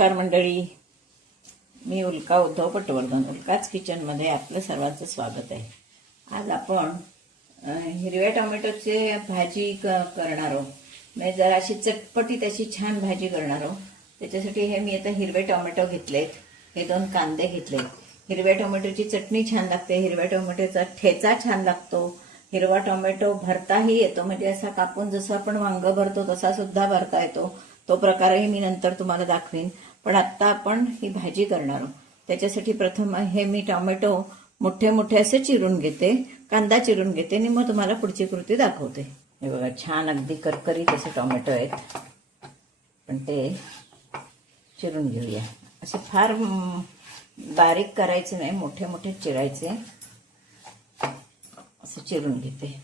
नमस्कार मंडळी, मी उल्का उद्धव पटवर्धन. उल्काच किचनमध्ये आपलं सर्वांचं स्वागत आहे. आज आपण हिरव्या टोमॅटोची भाजी करणार आहोत. म्हणजे जरा अशी चटपटीत अशी छान भाजी करणार आहोत. त्याच्यासाठी हे मी आता हिरवे टोमॅटो घेतलेत, हे 2 कांदे घेतलेत. हिरव्या टोमॅटोची चटणी छान लागते, हिरव्या टोमॅटोचा ठेचा छान लागतो. हिरवा टोमॅटो भरताही येतो, म्हणजे असा कापून जसं आपण वांग भरतो तसा सुद्धा भरता येतो. तो प्रकारही मी नंतर तुम्हाला दाखवीन. पण आत्ता आपण ही भाजी करणार आहोत. त्याच्यासाठी प्रथम हे मी टोमॅटो मोठे मोठे असे चिरून घेते, कांदा चिरून घेते आणि मग तुम्हाला पुढची कृती दाखवते. हे बघा, छान अगदी करकरीत असे टोमॅटो आहेत. पण ते चिरून घेऊया. असे फार बारीक करायचे नाही, मोठे मोठे चिरायचे. असं चिरून घेते.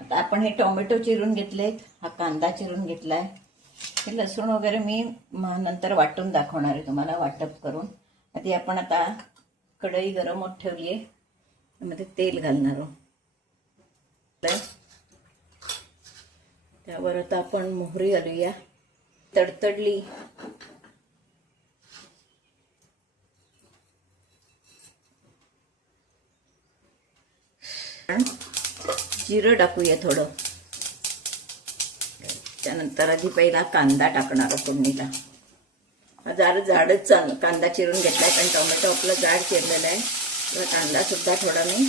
आता आपण हे टोमॅटो चिरून घेतलेत, हा कांदा चिरून घेतलाय. हे लसूण वगैरे मी नंतर वाटून दाखवणार आहे तुम्हाला, वाटप करून. आधी आपण आता कढई गरम होत ठेवली आहे, त्यामध्ये तेल घालणार आहोत. त्यावर आता आपण मोहरी घालूया. तडतडली जिरं टाकूया थोडं. त्यानंतर आधी पहिला कांदा टाकणार फोडणीला. जाडच कांदा चिरून घेतलाय, कारण टोमॅटो आपला जाड चिरलेला आहे. तर कांदा सुद्धा थोडा मी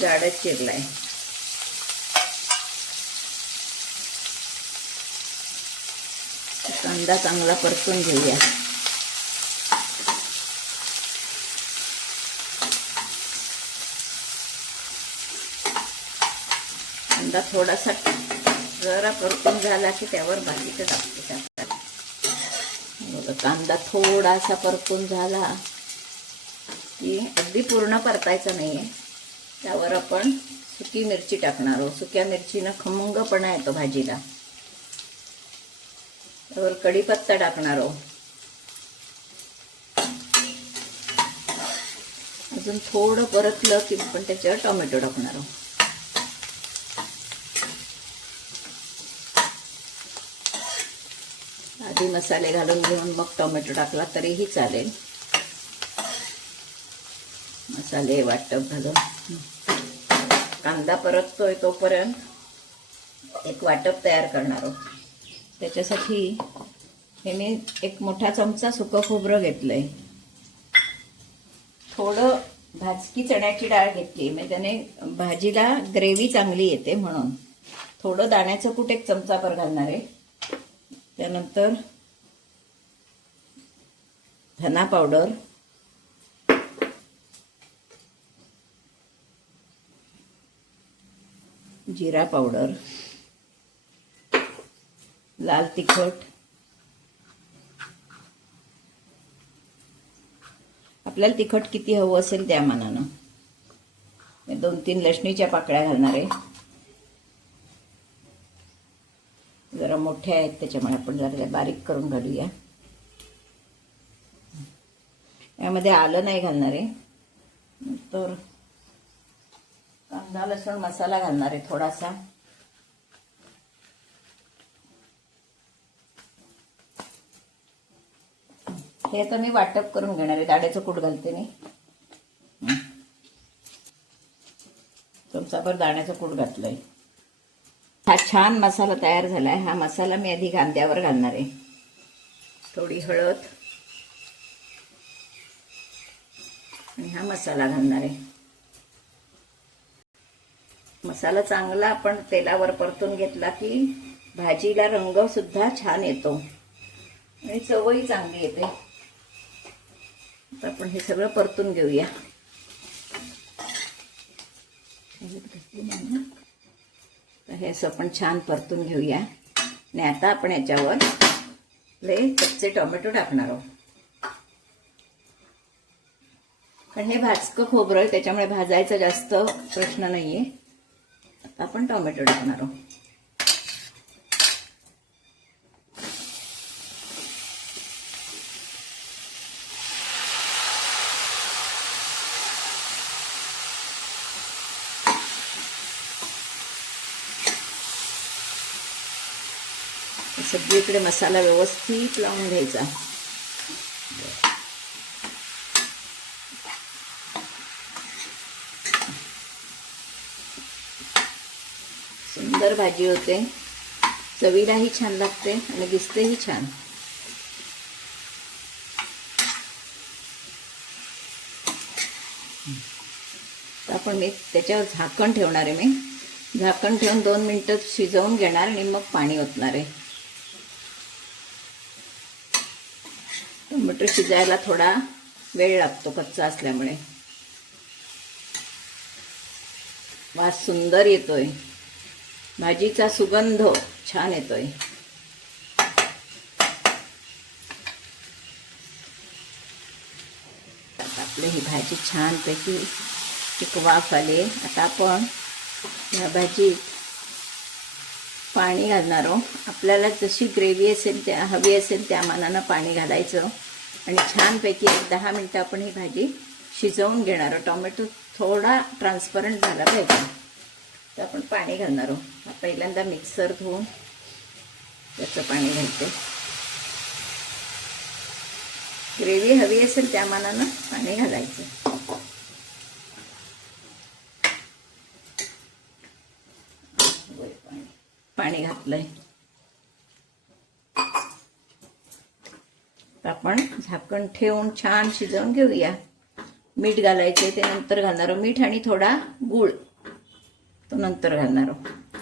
जाडच चिरलाय. कांदा चांगला परतून घेऊया. कांदा थोडासा जरा परतून झाला की त्यावर भाजीचं टाकते. कांदा थोडासा परतून झाला की, अगदी पूर्ण परतायचा नाहीये, त्यावर आपण सुकी मिरची टाकणार आहोत. सुक्या मिरचीनं खमंगपणा येतो भाजीला. त्यावर कढीपत्ता टाकणार आहोत. अजून थोडं परतलं की आपण त्याच्यावर टोमॅटो टाकणार आहोत. आधी मसाले घालून घेऊन मग टोमॅटो टाकला तरीही चालेल. मसाले वाटप घालून कांदा परततोय तोपर्यंत एक वाटप तयार करणार आहोत. त्याच्यासाठी हे मी एक मोठा चमचा सुकं खोबरं घेतलंय. थोडं भाजकी चण्याची डाळ घेतली, म्हणजे त्याने भाजीला ग्रेव्ही चांगली येते म्हणून. थोडं दाण्याचं कूट एक चमचाभर घालणार आहे. त्यानंतर धना पावडर, जिरा पावडर, लाल तिखट, आपल्याला तिखट किती हवं असेल त्या मानानं. 2-3 लसणीच्या पाकळ्या घालणार आहे. जरा मोठे आहेत त्याच्यामुळे आपण जरा बारीक करून घालूया. यामध्ये आलं नाही घालणार आहे, तर कांदा लसूण मसाला घालणार आहे थोडासा. हे आता मी वाटप करून घेणार आहे. दाण्याचं कूट घालते मी. चमचाभर दाण्याचं कूट घातलंय. हा छान मसाला तयार झालाय. हा मसाला मी आधी कांद्यावर घालणार आहे. थोडी हळद आणि हा मसाला घालणार आहे. मसाला चांगला आपण तेलावर परतून घेतला की भाजीला रंग सुद्धा छान येतो आणि चवही चांगली येते. आता आपण हे सगळं परतून घेऊया. हे असं आपण छान परतून घेऊया. आणि आता आपण याच्यावर कच्चे टोमॅटो टाकणार आहोत. कारण हे भाजकं खोबरं आहे, त्याच्यामुळे भाजायचा जास्त प्रश्न नाहीये. आता आपण टोमॅटो टाकणार आहोत. सगळीकडे मसाला व्यवस्थित लावून घ्यायचा. सुंदर भाजी होते, चवीलाही छान लागते आणि दिसतेही छान. आपण मी त्याच्यावर झाकण ठेवणार आहे. मी झाकण ठेवून 2 मिनिटं शिजवून घेणार आणि मग पाणी ओतणार आहे. टोमॅटो शिजायला थोडा वेळ लागतो कच्चा असल्यामुळे. वास सुंदर येतोय, भाजीचा सुगंध छान येतोय. आपली ही भाजी छानपैकी एक वाफ आली. आता आपण या भाजीत पाणी घालणार आहोत. आपल्याला जशी ग्रेव्ही असेल त्या हवी असेल त्या मानानं पाणी घालायचं आणि छानपैकी 10 मिनिटं आपण ही भाजी शिजवून घेणार आहोत. टोमॅटो थोडा ट्रान्सपरंट झाला पाहिजे. तर आपण पाणी घालणार आहोत. पहिल्यांदा मिक्सर धुवून त्याचं पाणी घालते. ग्रेव्ही हवी असेल त्या मानानं पाणी घालायचं. पाणी घातलंय. आपण झाकण ठेवून छान शिजवून घेऊया. मीठ घालायचे ते नंतर घालणार. मीठ आणि थोडा गूळ तो नंतर घालणार.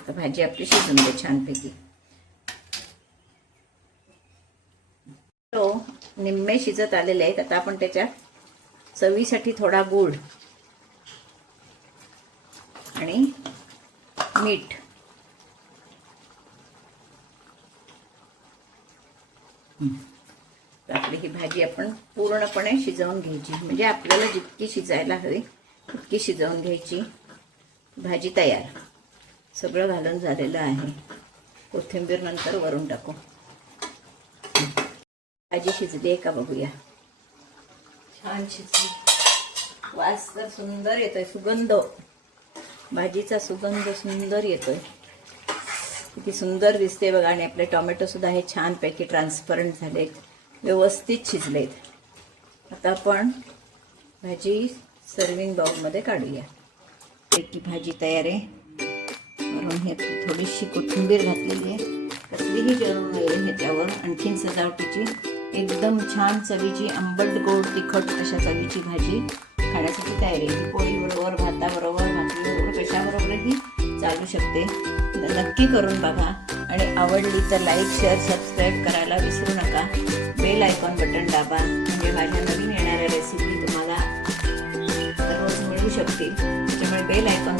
तर भाजी आपली शिजून दे छानपैकी. तो निम्मे शिजत आलेले आहेत. आता आपण त्याच्यात चवीसाठी थोडा गूळ आणि मीठ आपली ही भाजी आपण पूर्णपणे शिजवून घ्यायची. म्हणजे आपल्याला जितकी शिजायला हवी तितकी शिजवून घ्यायची. भाजी तयार. सगळं घालून झालेलं आहे. कोथिंबीर नंतर वरून टाकू. भाजी शिजली आहे का बघूया. छान शिजली. वास तर सुंदर येतोय. सुगंध, भाजीचा सुगंध सुंदर येतोय. किती सुंदर दिसते बघा. आणि आपले टोमॅटो सुद्धा हे छानपैकी ट्रान्सपरंट झालेत, व्यवस्थित शिजलेत. आता आपण भाजी सर्विंग बाउलमध्ये काढूया. पैकी भाजी तयार आहे. वरून हे थोडीशी कोथिंबीर घातलेली आहे. कसलीही गरम नाही ह्याच्यावर. आणखीन सजावटीची एकदम छान चवीची आंबट गोड तिखट अशा चवीची भाजी खाण्यासाठी तयार आहे. पोळीबरोबर, भाताबरोबर, भाकरीबरोबर कशाबरोबरही चालू शकते. नक्की करून बघा. आणि आवडली तर लाईक, शेअर, सबस्क्राईब करायला विसरू नका. बेल आयकॉन बटन दाबा. म्हणजे माझ्या नवीन येणाऱ्या रेसिपी तुम्हाला रोज मिळू शकतील. त्याच्यामुळे बेल आयकॉन